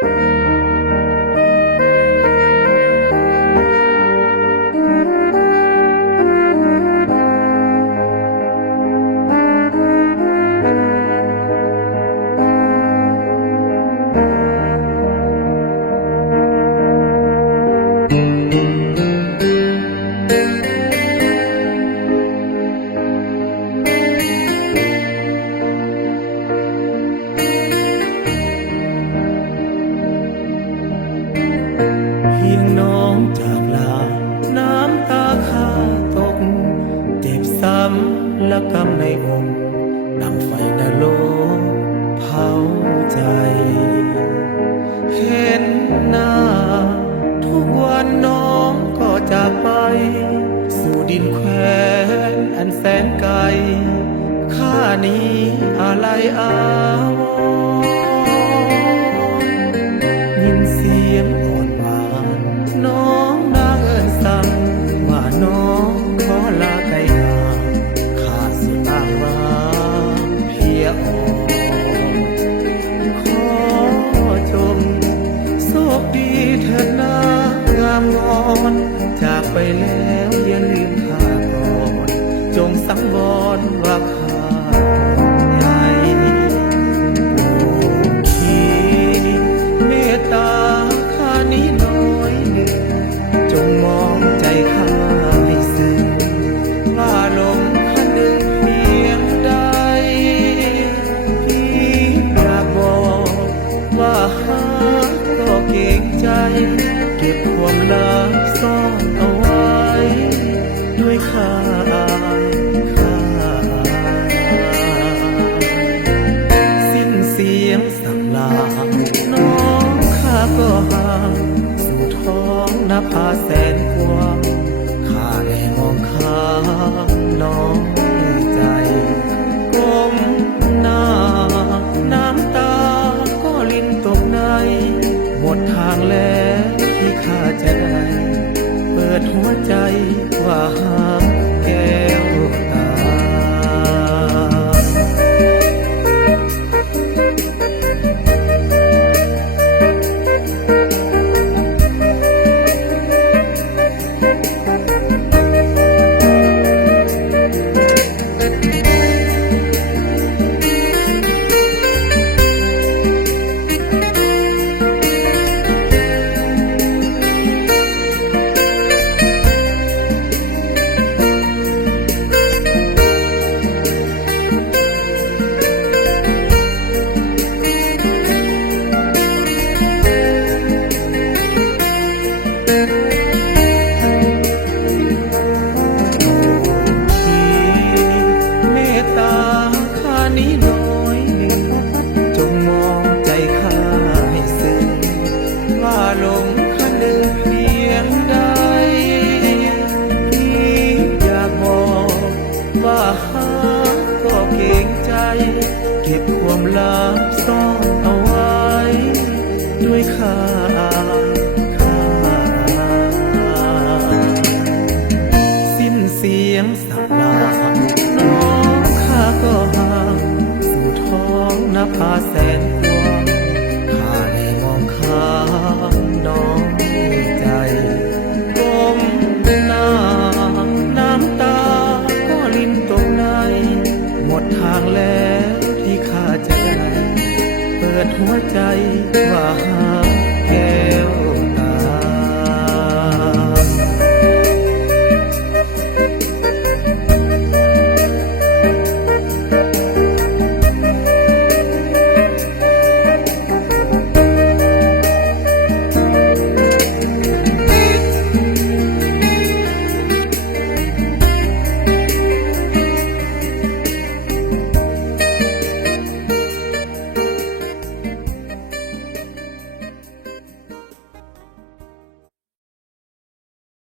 เพียงน้องจากลาน้ำตาข้าตกเจ็บซ้ำและกำในอกดังไฟนรกเผาใจเห็นหน้าทุกวันน้องก็จากไปสู่ดินแคว้นอันแสนไกลข้านี้อะไรอาวรณ์ยินเสียงอ่อนหวานน้องนางเอิ้นสั่งว่าน้องขอลาไกลห่างข้าสุดอ้างว้างเพียอ่อนขอจงโชคดีเถิดนางามงอนจากไปแล้วอย่าลืมข้าก่อนจงสังวรว่าข้าใหญ่โอ้ทีเมตตาข้านี้น้อยหนึ่งจงมองใจข้าให้ซึ้งว่าลมคันหนึ่งเพียงใดพี่อยากบอกว่าหาก็เกรงใจเก็บความลับซ่อนเอาไว้ด้วยข้าสิ้นเสียงสั่งลาน้องข้าก็ห่างสู่ท้องนภาแสนกว้างข้าได้มองข้างน้องใจก้มหน้าน้ำตาก็ลิ้นตกในหมดทางแล้วที่ข้าจะได้เปิดหัวใจว่าหาแก้วตาลงคันหนึ่งเพียงใดพี่อยากบอกว่าหาก็เกรงใจเก็บความลับซ่อนเอาไว้ด้วยข้าสิ้นเสียงสักลาน้องข้าก็ห่างสู่ท้องนภาแสนกว้างข้าได้มองข้างน้องใจก้มหน้าน้ำตาก็ลิ้นตกในหมดทางแล้วที่ข้าจะได้เปิดหัวใจว่าหา